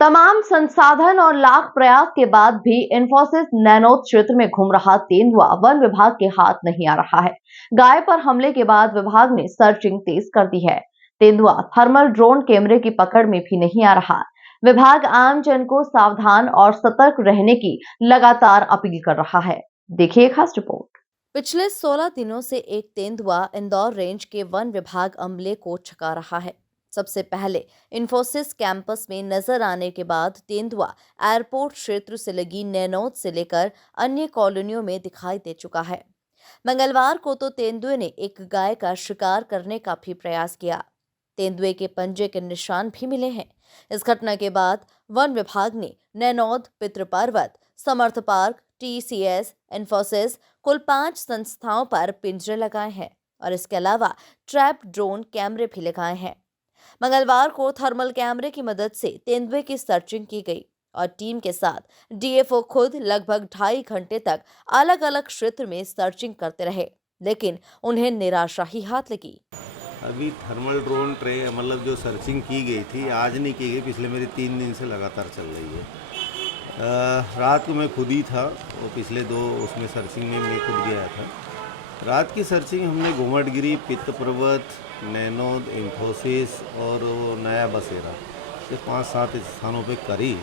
तमाम संसाधन और लाख प्रयास के बाद भी इंफोसिस नैनोद क्षेत्र में घूम रहा तेंदुआ वन विभाग के हाथ नहीं आ रहा है। गाय पर हमले के बाद विभाग ने सर्चिंग तेज कर दी है। तेंदुआ थर्मल ड्रोन कैमरे की पकड़ में भी नहीं आ रहा। विभाग आम जन को सावधान और सतर्क रहने की लगातार अपील कर रहा है। देखिए खास रिपोर्ट। पिछले 16 दिनों से एक तेंदुआ इंदौर रेंज के वन विभाग अमले को छका रहा है। सबसे पहले इंफोसिस कैंपस में नजर आने के बाद तेंदुआ एयरपोर्ट क्षेत्र से लगी नैनोद से लेकर अन्य कॉलोनियों में दिखाई दे चुका है। मंगलवार को तो तेंदुए ने एक गाय का शिकार करने का भी प्रयास किया। तेंदुए के पंजे के निशान भी मिले हैं। इस घटना के बाद वन विभाग ने नैनोद, पितृपर्वत, समर्थ पार्क, टीसीएस, इंफोसिस कुल 5 संस्थाओं पर पिंजरे लगाए हैं और इसके अलावा ट्रैप ड्रोन कैमरे भी लगाए हैं। मंगलवार को थर्मल कैमरे की मदद से तेंदुए की सर्चिंग की गई और टीम के साथ डीएफओ खुद लगभग 2.5 घंटे तक अलग अलग क्षेत्र में सर्चिंग करते रहे, लेकिन उन्हें निराशा ही हाथ लगी। अभी थर्मल ड्रोन मतलब जो सर्चिंग की गई थी, आज नहीं की गई, पिछले मेरे 3 दिन से लगातार चल रही है। रात को मैं खुद ही था, वो पिछले 2 उसमें सर्चिंग में मैं खुद गया था। रात की सर्चिंग हमने घुमटगिरी, पित्त पर्वत, नैनोद, इंफोसिस और वो नया बसेरा, ये 5-7 स्थानों पे करी।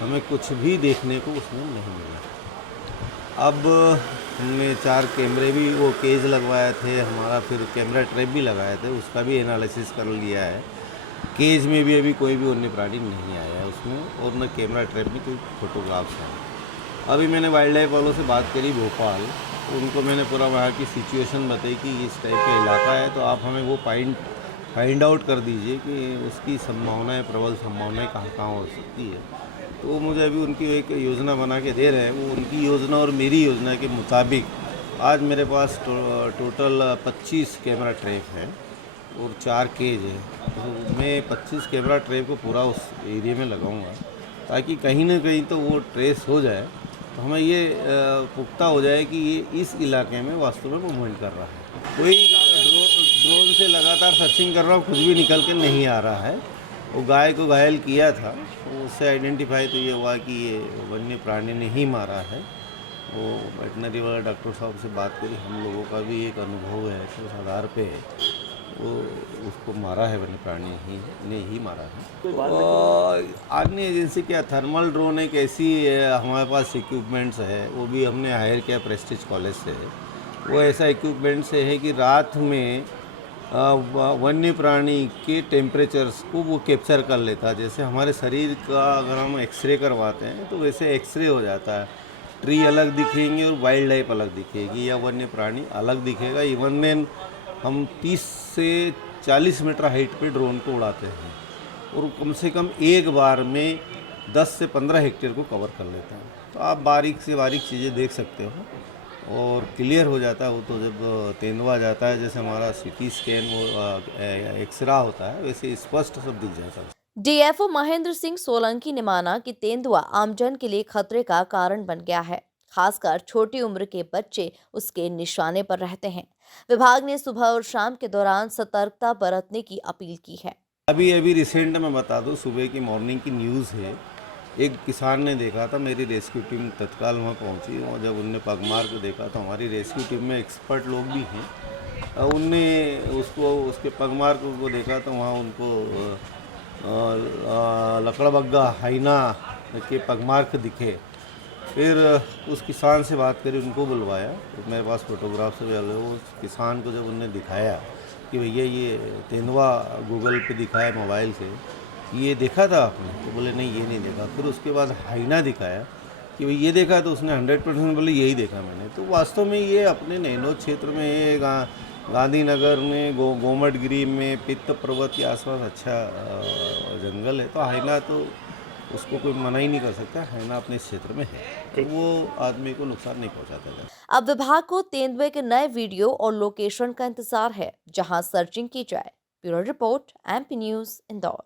हमें कुछ भी देखने को उसमें नहीं मिला। अब हमने 4 कैमरे भी वो केज लगवाए थे हमारा, फिर कैमरा ट्रैप भी लगाए थे, उसका भी एनालिसिस कर लिया है। केज में भी अभी कोई भी वन्य प्राणी नहीं आया है उसमें, और न कैमरा ट्रैप में कोई फोटोग्राफ्स हैं। अभी मैंने वाइल्ड लाइफ वालों से बात करी भोपाल, उनको मैंने पूरा वहाँ की सिचुएशन बताई कि इस टाइप का इलाका है, तो आप हमें वो फाइंड आउट कर दीजिए कि उसकी संभावनाएं, प्रबल संभावनाएं कहाँ कहाँ हो सकती है। तो वो मुझे अभी उनकी एक योजना बना के दे रहे हैं। वो उनकी योजना और मेरी योजना के मुताबिक आज मेरे पास टोटल 25 कैमरा ट्रैप हैं और 4 केज है। तो मैं 25 कैमरा ट्रैप को पूरा उस एरिया में लगाऊंगा, ताकि कहीं ना कहीं तो वो ट्रेस हो जाए, तो हमें ये पुख्ता हो जाए कि ये इस इलाके में वास्तव में मूवमेंट कर रहा है। कोई ड्रोन से लगातार सर्चिंग कर रहा हूँ, कुछ भी निकल के नहीं आ रहा है। वो गाय को घायल किया था, तो उससे आइडेंटिफाई तो ये हुआ कि ये वन्य प्राणी ने ही मारा है। वो वेटनरी वाला डॉक्टर साहब से बात करी, हम लोगों का भी एक अनुभव है, तो उस आधार पे वो उसको मारा है, वन्य प्राणी ने ही मारा है। अन्य एजेंसी क्या, थर्मल ड्रोन एक ऐसी हमारे पास इक्विपमेंट्स है, वो भी हमने हायर किया प्रेस्टीज कॉलेज से। वो ऐसा इक्विपमेंट से है कि रात में वन्य प्राणी के टेम्परेचर्स को वो कैप्चर कर लेता है। जैसे हमारे शरीर का अगर हम एक्सरे करवाते हैं तो वैसे एक्सरे हो जाता है। ट्री अलग दिखेंगे और वाइल्ड लाइफ अलग दिखेगी, या वन्य प्राणी अलग दिखेगा। इवन देन हम 30 से 40 मीटर हाइट पे ड्रोन को उड़ाते हैं और कम से कम एक बार में 10 से 15 हेक्टेयर को कवर कर लेते हैं। तो आप बारीक से बारीक चीज़ें देख सकते हो और क्लियर हो जाता है। वो तो जब तेंदुआ जाता है, जैसे हमारा सीटी स्कैन वो एक्सरा होता है, वैसे स्पष्ट सब दिख जाता है। डीएफओ महेंद्र सिंह सोलंकी ने माना कि तेंदुआ आमजन के लिए खतरे का कारण बन गया है। खासकर छोटी उम्र के बच्चे उसके निशाने पर रहते हैं। विभाग ने सुबह और शाम के दौरान सतर्कता बरतने की अपील की है। अभी अभी रिसेंट में बता दूं, सुबह की मॉर्निंग की न्यूज़ है। एक किसान ने देखा था, मेरी रेस्क्यू टीम तत्काल वहाँ पहुँची, और जब उनने पगमार को देखा तो हमारी रेस्क्यू टीम में एक्सपर्ट लोग भी हैं, उनने उसको उसके पगमार को देखा तो वहाँ उनको लकड़बग्गा हाइना के पगमार्क दिखे। फिर उस किसान से बात करी, उनको बुलवाया, तो मेरे पास फोटोग्राफ्स भी अवेलेबल। उस किसान को जब उनने दिखाया कि भैया ये तेंदुआ गूगल पे दिखाया मोबाइल से, ये देखा था आपने? तो बोले नहीं, ये नहीं देखा। फिर उसके बाद हाइना दिखाया कि भाई ये देखा, तो उसने 100% बोले यही देखा मैंने। तो वास्तव में ये अपने नैनोद क्षेत्र में गांधीनगर में गोमटगिरी में पित्त पर्वत के आसपास अच्छा जंगल है, तो हाइना तो उसको कोई मना ही नहीं कर सकता। हाइना अपने क्षेत्र में है, तो वो आदमी को नुकसान नहीं पहुंचाता है। अब विभाग को तेंदुए के नए वीडियो और लोकेशन का इंतजार है जहां सर्चिंग की जाए। Bureau report, MP news, Indore.